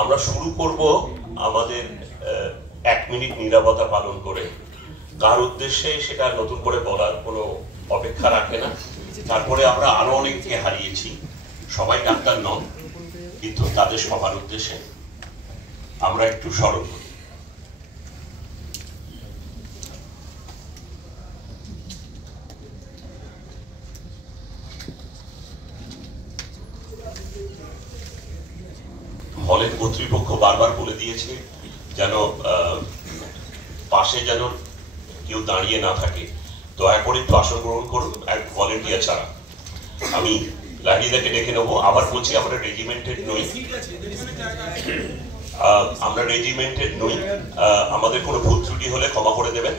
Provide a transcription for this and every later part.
আমরা শুরু করব আমাদের 1 মিনিট নীরবতা পালন করে। কার উদ্দেশ্যে সেটা নতুন করে বলার কোনো অপেক্ষা রাখে না। তারপরে আমরা আরো অনেককে হারিয়েছি, সবাই ডাক্তার নন, কিন্তু তাদের সবার উদ্দেশ্যে আমরা একটু স্মরণ করি। হলের কর্তৃপক্ষ বারবার বলে দিয়েছে যেন পাশে যেন কেউ দাঁড়িয়ে না থাকে, দয়া করে একটু আসন গ্রহণ করুন এক ভলেন্টিয়ার ছাড়া। আমি লাহিদাকে ডেকে নেবো। আবার বলছি, আমরা রেজিমেন্টেড নই, আমাদের কোনো ভুল ত্রুটি হলে ক্ষমা করে দেবেন।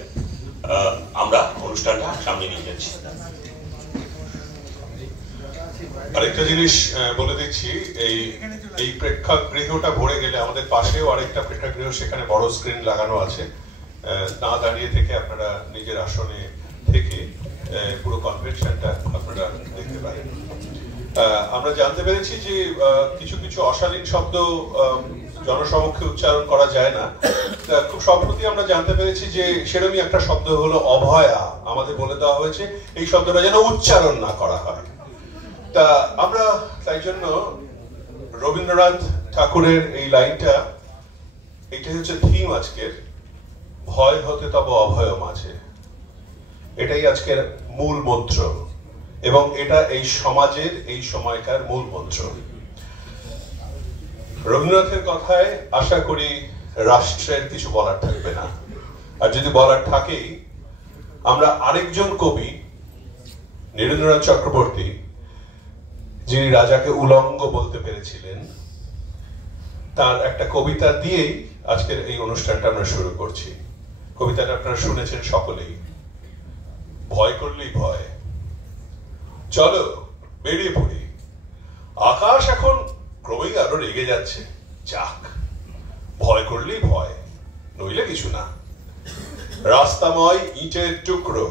আমরা অনুষ্ঠানটা সামনে নিয়ে যাচ্ছি। আরেকটা জিনিস বলে দিচ্ছি, এই প্রেক্ষাগৃহটা ভরে গেলে আমাদের পাশেও আরেকটা প্রেক্ষাগৃহ, সেখানে বড় স্ক্রিন লাগানো আছে। না দাঁড়িয়ে থেকে আপনারা নিজের আসনে থেকে পুরো কনভেনশনটা আপনারা দেখতে পারেন। আমরা জানতে পেরেছি যে কিছু কিছু অশালীন শব্দ জনসমক্ষে উচ্চারণ করা যায় না। খুব সম্প্রতি আমরা জানতে পেরেছি যে সেরকমই একটা শব্দ হলো অভয়া। আমাদের বলে দেওয়া হয়েছে এই শব্দটা যেন উচ্চারণ না করা হয়। তা আমরা তাই জন্য রবীন্দ্রনাথ ঠাকুরের এই লাইনটা, এটাই হচ্ছে থিম আজকের, ভয় হতে তব অভয় মাঝে। এটাই আজকের মূল মন্ত্র এবং এটা এই সমাজের এই সময়কার মূল মন্ত্র। রবীন্দ্রনাথের কথায় আশা করি রাষ্ট্রের কিছু বলার থাকবে না, আর যদি বলার থাকেই আমরা আরেকজন কবি নীরেন্দ্রনাথ চক্রবর্তী, যিনি রাজাকে উলঙ্গ বলতে পেরেছিলেন, তার একটা কবিতা দিয়েই আজকের এই অনুষ্ঠানটা আমরা শুরু করছি। কবিতাটা আপনারা শুনেছেন সকলেই। ভয় করলেই ভয়, চলো বেরিয়ে পড়ি। আকাশ এখন ক্রমেই আরো রেগে যাচ্ছে, যাক ভয় করলেই ভয়, নইলে কিছু না। রাস্তাময় ইটের টুকরো,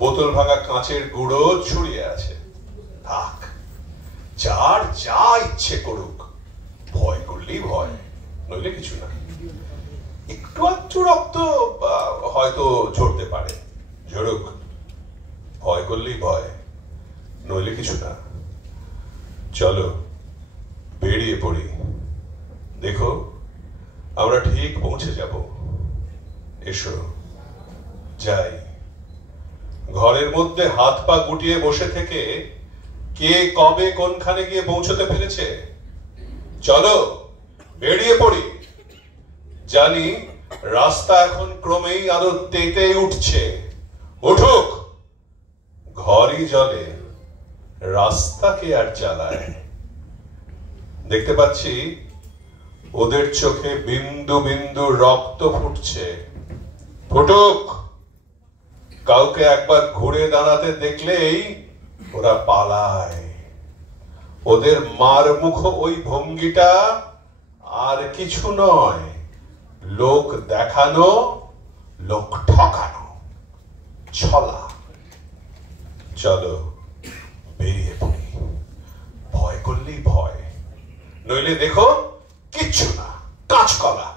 বোতল ভাঙা কাঁচের গুঁড়ো ছড়িয়ে আছে, থাক যার যা ইচ্ছে করুক, ভয় করলেই ভয়, নইলে কিছু না। একটু আধটু রক্ত হয়তো ঝরতে পারে, ঝরুক, ভয় করলেই ভয়, নইলে কিছু না। চলো বেরিয়ে পড়ি, দেখো আমরা ঠিক পৌঁছে যাব। এসো যাই। ঘরের মধ্যে হাত পা গুটিয়ে বসে থেকে কে কবে কোনখানে গিয়ে পৌঁছতে পেরেছে? চলো বেরিয়ে পড়ি। জানি রাস্তা এখন ক্রমেই আরো তেতে উঠছে, উঠুক। ঘরই জলে, রাস্তাকে আর চালায়। দেখতে পাচ্ছি ওদের চোখে বিন্দু বিন্দু রক্ত ফুটছে, ফুটুক। কাউকে একবার ঘুরে দাঁড়াতে দেখলেই ওরা পালায়। ওদের মার মুখ ওই ভঙ্গিটা আর কিছু নয়, লোক দেখানো, লোক ঠকানো, ছলা। চলো বেরিয়ে পড়ি, ভয় করলেই ভয়, নইলে দেখো কিচ্ছু না, কাঁচকলা।